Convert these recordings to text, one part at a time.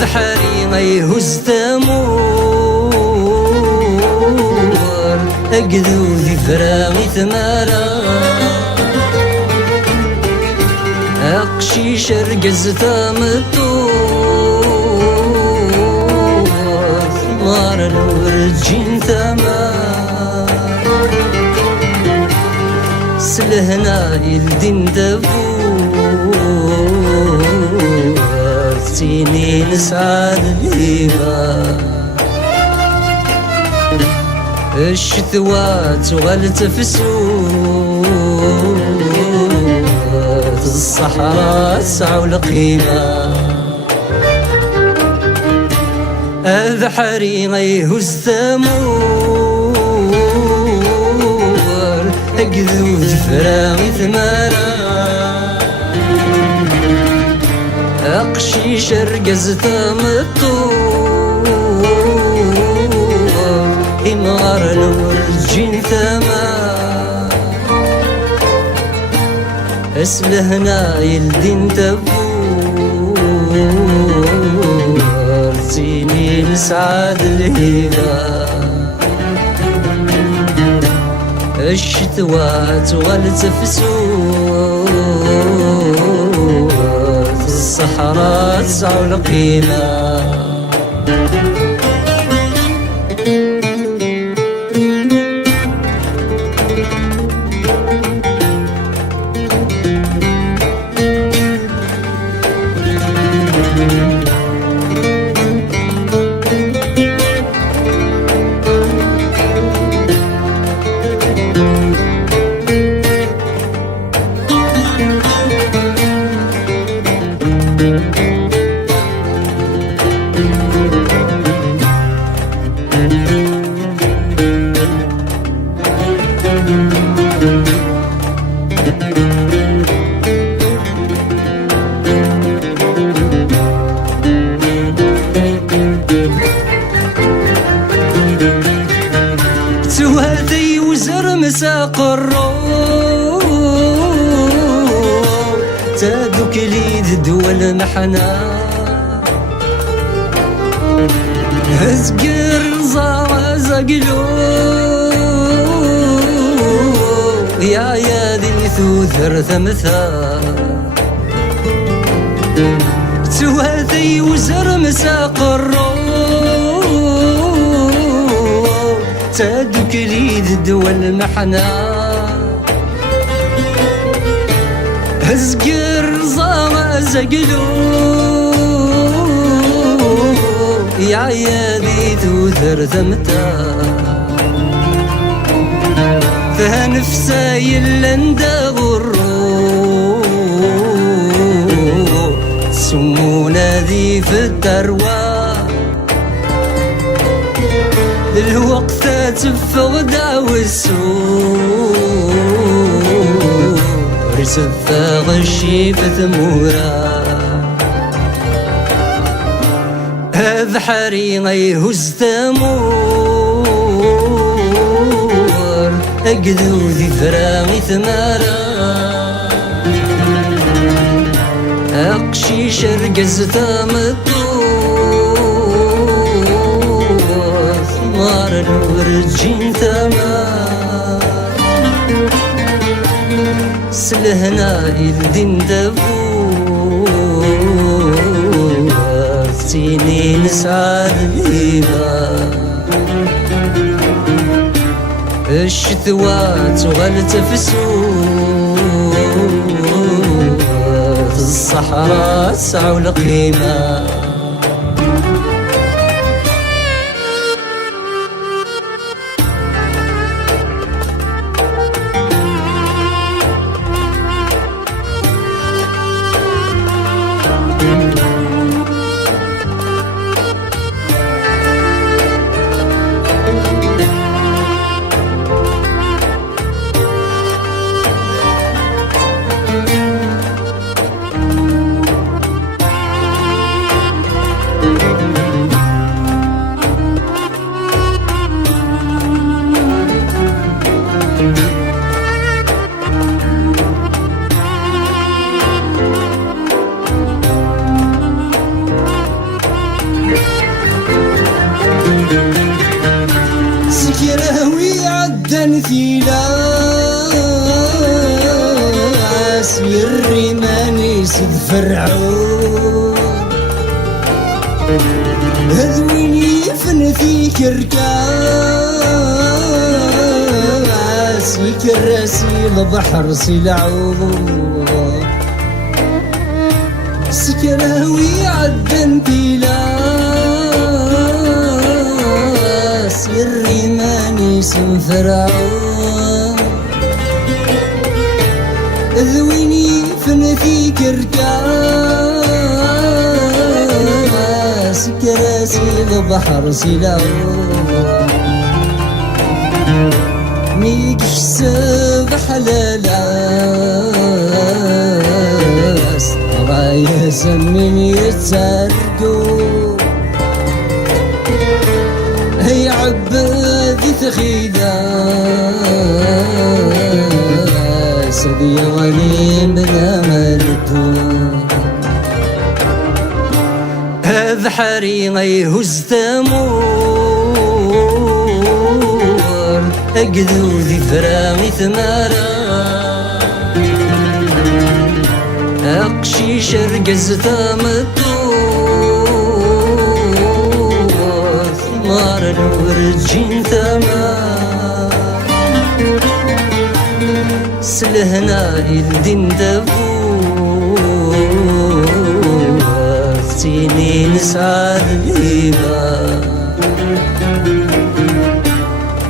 بحري ما يهز تمور أقذو ذي فراغي ثمارا أقشي شرقز ثامتور ثمار الورجين ثمار سلهنا يلدين دبور سنين سعد ليبا الشتوات والتفسوت الصحراء سعوا القيمة هذا حري ما يهز ثمور أقذو جفراغي ثمارا أقشي شرقز ثمطور إمغار الورجين ثما أسلهنا يلدين تبور سنين سعاد الهبا الشتوات والتفسوت الصحراء تسعوا القيمة توهدي وزر مساق الروح تادوك ليد دول محنا هزقر زقلو يا ذي ثوثر ثمثا توهدي وزر مساق الروح تادوك ليد دول محنا هزقر زقلو يا ذي توثر ثمتا فنفسا يلندا غرو سمونا ذي في التروى الوقت تفغدا والسوق رسفا غشي في ثمورا هذا حري ما يهز تمور أقذو ذي فراغي ثمارا أقشي شرقز ثامتور ثمار الورجين ثمار سلهنا يلدين دبور سنين سعاد ليبا الشتوات والتفسوت الصحراء سعوا القيمة فرعون هذويني فنثي كركاس يكراسي البحر سلعون سكراوي عدن بلاس الرماني سم فرعون ذويني فنثي كركاس كراسي البحر سلاون ميكش سبح للاس رايا سمين يتسرقو هي عبادي تخيداس سدي غنيم بلا ملتون هذا حري غيهز ثمور أقذو ذي فرامي ثمارا أقشي شرقز ثمطور ثمار الورجين ثمار سلهنا الدين دبور سنين سعد بيبا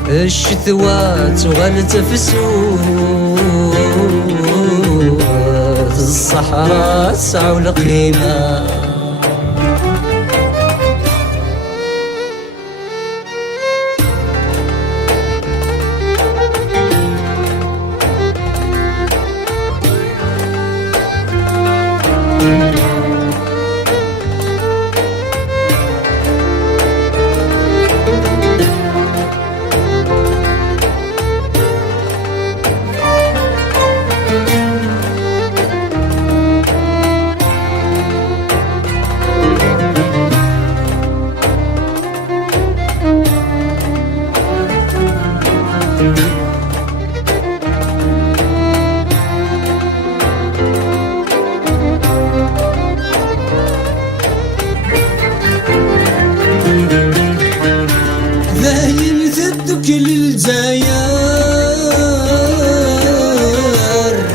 الشتوات غلت فسود الصحراء سعوا القيمة ذاين ثدك للجيار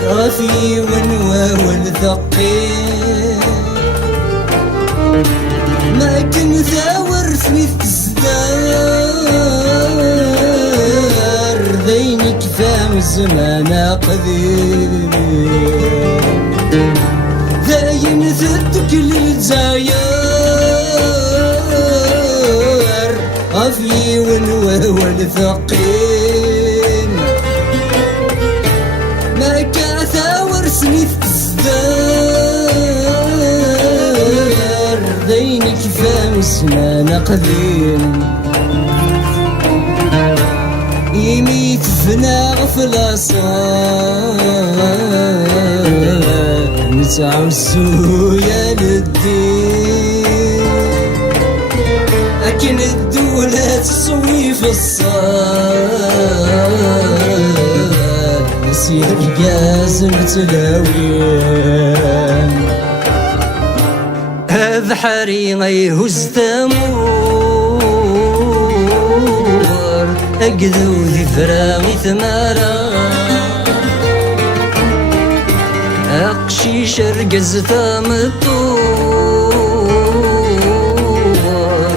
غفي ونوى الثقيل ما كن ثاور في الزدار ذينك فام الزمان قدير ذاين ثدك للجيار غفي ونوى الثقيل ما كاثاور سنيف تزدار ذينك فام سنان قديم يميت فنا غفلاصان نسعو السويا للدين لكن الدولة تسوي في الصال نسير قاس متلاوين هذا حري غيهز ثمور أقذو ذي فرامي ثمارا أقشي شرقز ثمطور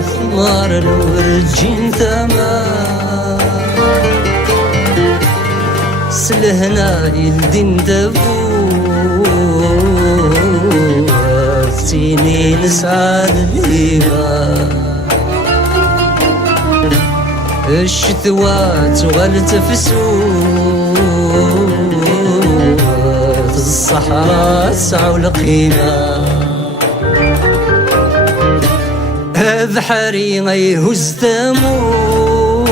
ثمار الورجين ثمار سلهنا الدين دبور سنين سعد بيبا الشتوات غلت فسود الصحراء سعوا القيمة هذا حري غيهز ثمور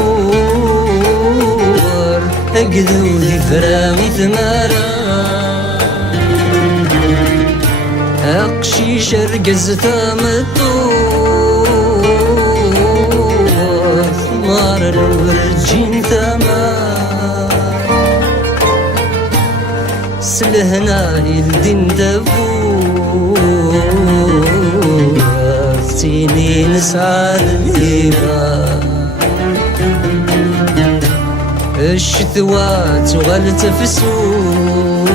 أقذو ذي فرامي ثمارا أقشي شرقز ثمطور ثمار الورجين ثمار سلهنا الدين دبور سنين سعد الهبة الشتوات وغلت فسوت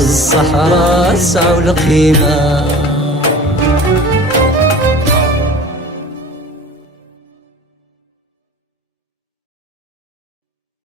الصحراء سعوا القيمة